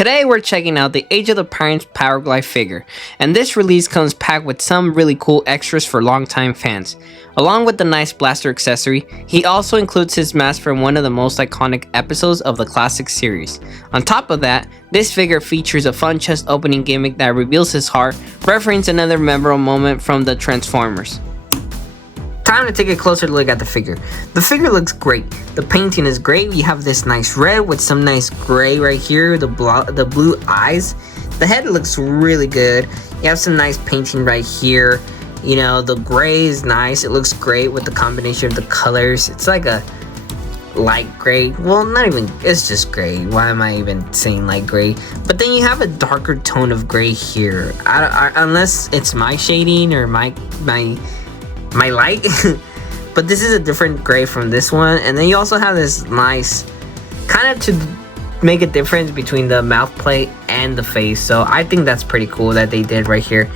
Today we're checking out the Age of the Primes Powerglide figure, and this release comes packed with some really cool extras for longtime fans. Along with the nice blaster accessory, he also includes his mask from one of the most iconic episodes of the classic series. On top of that, this figure features a fun chest opening gimmick that reveals his heart, referencing another memorable moment from the Transformers. Time to take a closer look at the figure. The figure looks great. The painting is great. We have this nice red with some nice gray right here, the blue eyes. The head looks really good. You have some nice painting right here. You know, the gray is nice. It looks great with the combination of the colors. It's like a light gray. Well, not even, it's just gray. Why am I even saying light gray? But then you have a darker tone of gray here. Unless it's my shading or my light. But this is a different gray from this one. And then you also have this nice, kind of to make a difference between the mouth plate and the face. So I think that's pretty cool that they did right here.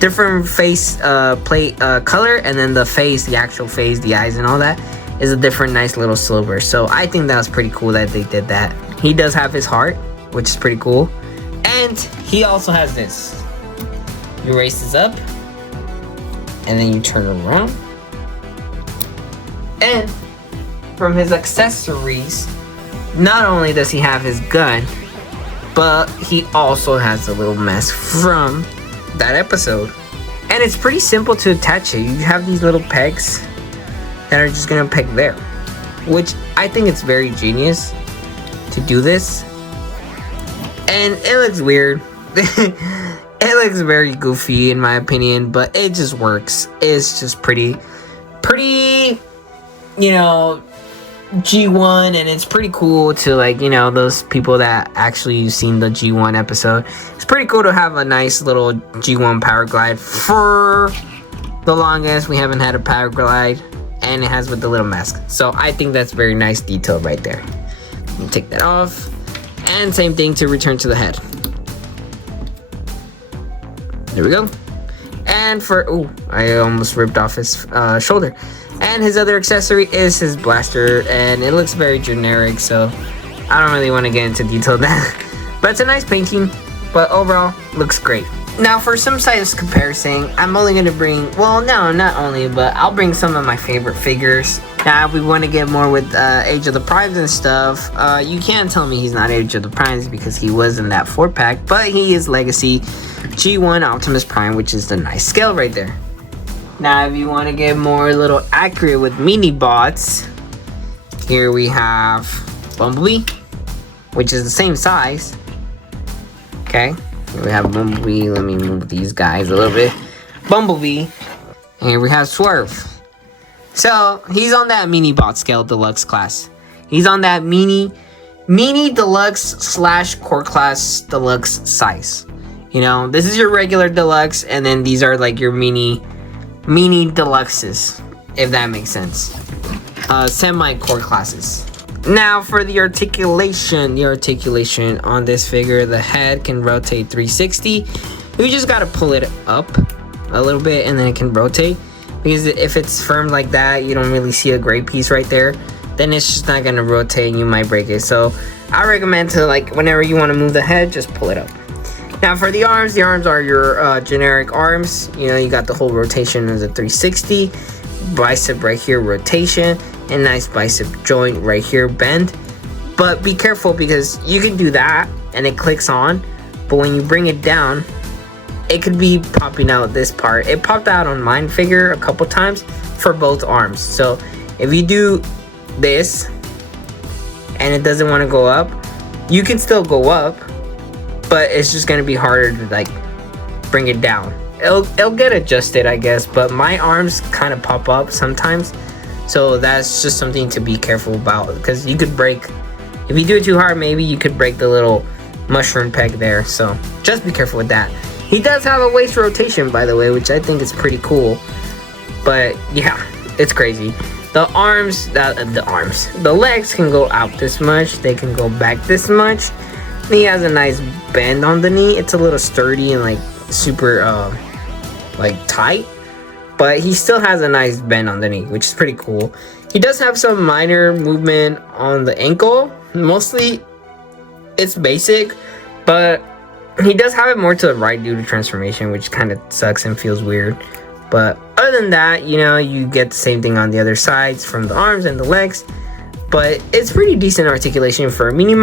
Different face plate color, and then the face, the actual face, the eyes and all that is a different nice little silver. So I think that was pretty cool that they did that. He does have his heart, which is pretty cool. And he also has this. You raise this up, and then you turn it around. And from his accessories, not only does he have his gun, but he also has a little mask from that episode. And it's pretty simple to attach it. You have these little pegs that are just gonna peg there, which I think it's very genius to do this. And it looks weird. It looks very goofy in my opinion, but it just works. It's just pretty, you know, G1, and it's pretty cool to, like, you know, those people that actually seen the G1 episode. It's pretty cool to have a nice little G1 Powerglide. For the longest, we haven't had a Powerglide, and it has with the little mask. So I think that's very nice detail right there. You take that off, and same thing to return to the head. There we go. And for, ooh, I almost ripped off his shoulder. And his other accessory is his blaster, and it looks very generic, so I don't really want to get into detail of that. But it's a nice painting, but overall, looks great. Now for some size comparison, I'm only going to bring, well, no, not only, but I'll bring some of my favorite figures. Now if we want to get more with Age of the Primes and stuff, you can't tell me he's not Age of the Primes because he was in that 4-pack, but he is Legacy G1 Optimus Prime, which is the nice scale right there. Now if you want to get more little accurate with mini bots, here we have Bumblebee, which is the same size. Okay, here we have Bumblebee. Let me move these guys a little bit. Bumblebee. And here we have Swerve. So he's on that mini bot scale deluxe class. He's on that mini deluxe / core class deluxe size. You know, this is your regular deluxe, and then these are like your mini deluxes, if that makes sense. Semi core classes. Now for the articulation on this figure, the head can rotate 360. You just gotta pull it up a little bit and then it can rotate, because if it's firm like that, you don't really see a gray piece right there, then it's just not gonna rotate and you might break it. So I recommend to, like, whenever you want to move the head, just pull it up. Now for the arms are your generic arms. You know, you got the whole rotation as a 360, bicep right here rotation, and nice bicep joint right here bend. But be careful, because you can do that and it clicks on, but when you bring it down, it could be popping out this part. It popped out on mine figure a couple times for both arms. So if you do this and it doesn't want to go up, you can still go up, but it's just gonna be harder to, like, bring it down. It'll get adjusted, I guess, but my arms kind of pop up sometimes, so that's just something to be careful about, because you could break, if you do it too hard, maybe you could break the little mushroom peg there. So just be careful with that. He does have a waist rotation, by the way, which I think is pretty cool. But yeah, it's crazy. The arms, the legs can go out this much, they can go back this much. He has a nice bend on the knee. It's a little sturdy and, like, super like tight, but he still has a nice bend on the knee, which is pretty cool. He does have some minor movement on the ankle. Mostly it's basic, But he does have it more to the right due to transformation, which kind of sucks and feels weird. But other than that, you know, you get the same thing on the other sides from the arms and the legs. But it's pretty decent articulation for a mini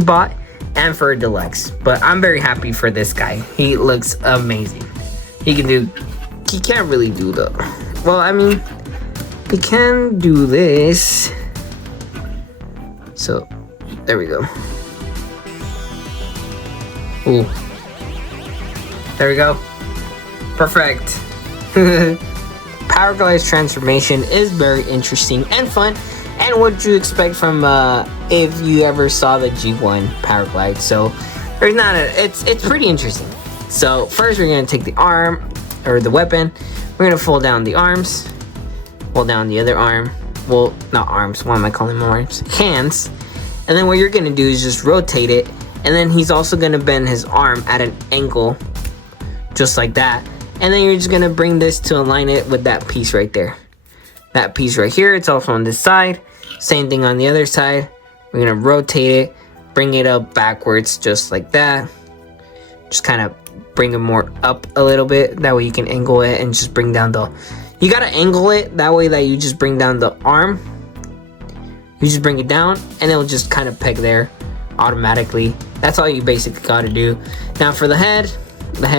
bot and for a deluxe. But I'm very happy for this guy. He looks amazing. He can't really do the, well, I mean, he can do this. So there we go. Ooh. There we go. Perfect. Powerglide's transformation is very interesting and fun, and what you expect from if you ever saw the G1 Powerglide. So there's not it's pretty interesting. So first we're gonna take the arm or the weapon. We're gonna fold down the arms, fold down the other arm. Well, not arms. Why am I calling them arms? Hands. And then what you're gonna do is just rotate it, and then he's also gonna bend his arm at an angle, just like that. And then you're just gonna bring this to align it with that piece right there. That piece right here, it's also on this side. Same thing on the other side. We're gonna rotate it, bring it up backwards just like that. Just kind of bring it more up a little bit. That way you can angle it and just bring down the... You gotta angle it that way that you just bring down the arm. You just bring it down and it'll just kind of peg there automatically. That's all you basically gotta do. Now for the head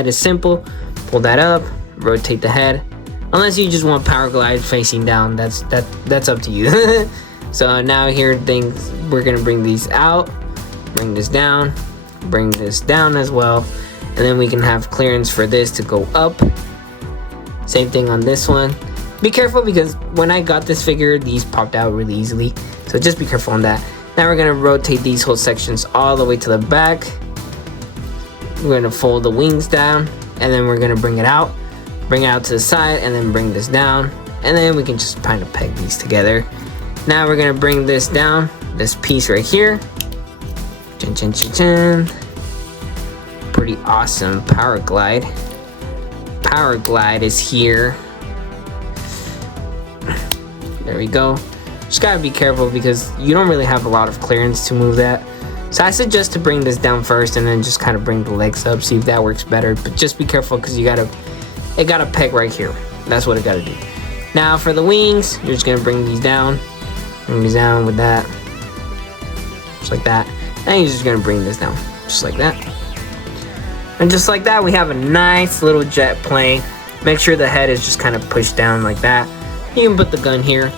is simple. Pull that up, rotate the head. Unless you just want Powerglide facing down, that's up to you. So now here things, we're gonna bring these out, bring this down as well, and then we can have clearance for this to go up. Same thing on this one. Be careful because when I got this figure, these popped out really easily, so just be careful on that. Now we're gonna rotate these whole sections all the way to the back. We're gonna fold the wings down, and then we're gonna bring it out to the side, and then bring this down, and then we can just kind of peg these together. Now we're gonna bring this down, this piece right here. Chin, chin, chin, chin. Pretty awesome Powerglide. Powerglide is here. There we go. Just gotta be careful because you don't really have a lot of clearance to move that. So I suggest to bring this down first and then just kind of bring the legs up, see if that works better. But just be careful because it got a peg right here. That's what it got to do. Now for the wings, you're just gonna bring these down with that, just like that. And you're just gonna bring this down, just like that. And just like that, we have a nice little jet plane. Make sure the head is just kind of pushed down like that. You can put the gun here.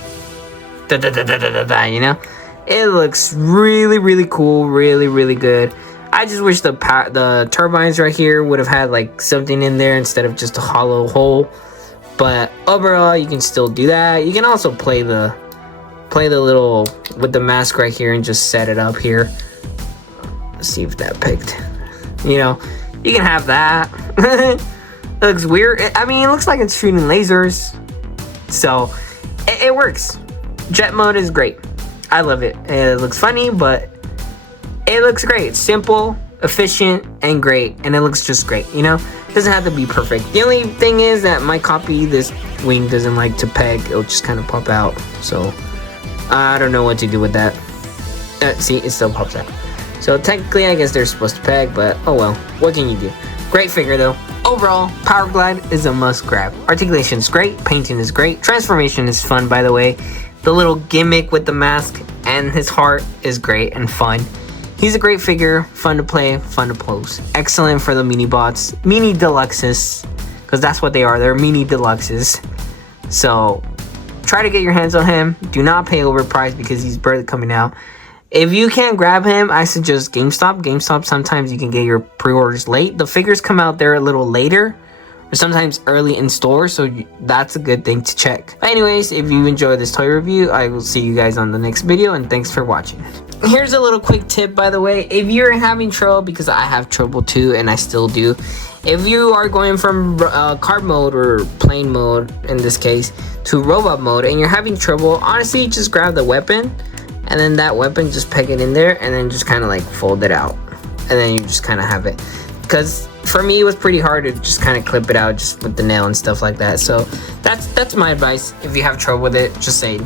You know? It looks really, really cool, really, really good. I just wish the turbines right here would have had like something in there instead of just a hollow hole. But overall, you can still do that. You can also play the little with the mask right here and just set it up here. Let's see if that picked. You know, you can have that. It looks weird. I mean, it looks like it's shooting lasers. So it works. Jet mode is great. I love it. It looks funny, but it looks great. It's simple, efficient, and great. And it looks just great, you know? It doesn't have to be perfect. The only thing is that my copy, this wing doesn't like to peg. It'll just kind of pop out. So, I don't know what to do with that. See, it still pops out. So, technically, I guess they're supposed to peg, but oh well. What can you do? Great figure, though. Overall, Powerglide is a must grab. Articulation is great. Painting is great. Transformation is fun, by the way. The little gimmick with the mask and his heart is great and fun. He's a great figure, fun to play, fun to pose. Excellent for the mini bots, mini deluxes, because that's what they are. They're mini deluxes. So try to get your hands on him. Do not pay overpriced because he's barely coming out. If you can't grab him, I suggest GameStop. GameStop, sometimes you can get your pre-orders late. The figures come out there a little later, or sometimes early in store, so that's a good thing to check. But anyways, if you enjoyed this toy review, I will see you guys on the next video, and thanks for watching. Here's a little quick tip, by the way. If you're having trouble, because I have trouble too, and I still do, if you are going from card mode or plane mode, in this case, to robot mode, and you're having trouble, honestly, just grab the weapon, and then that weapon, just peg it in there, and then just kind of like fold it out, and then you just kind of have it. Because for me, it was pretty hard to just kind of clip it out just with the nail and stuff like that. So that's my advice. If you have trouble with it, just say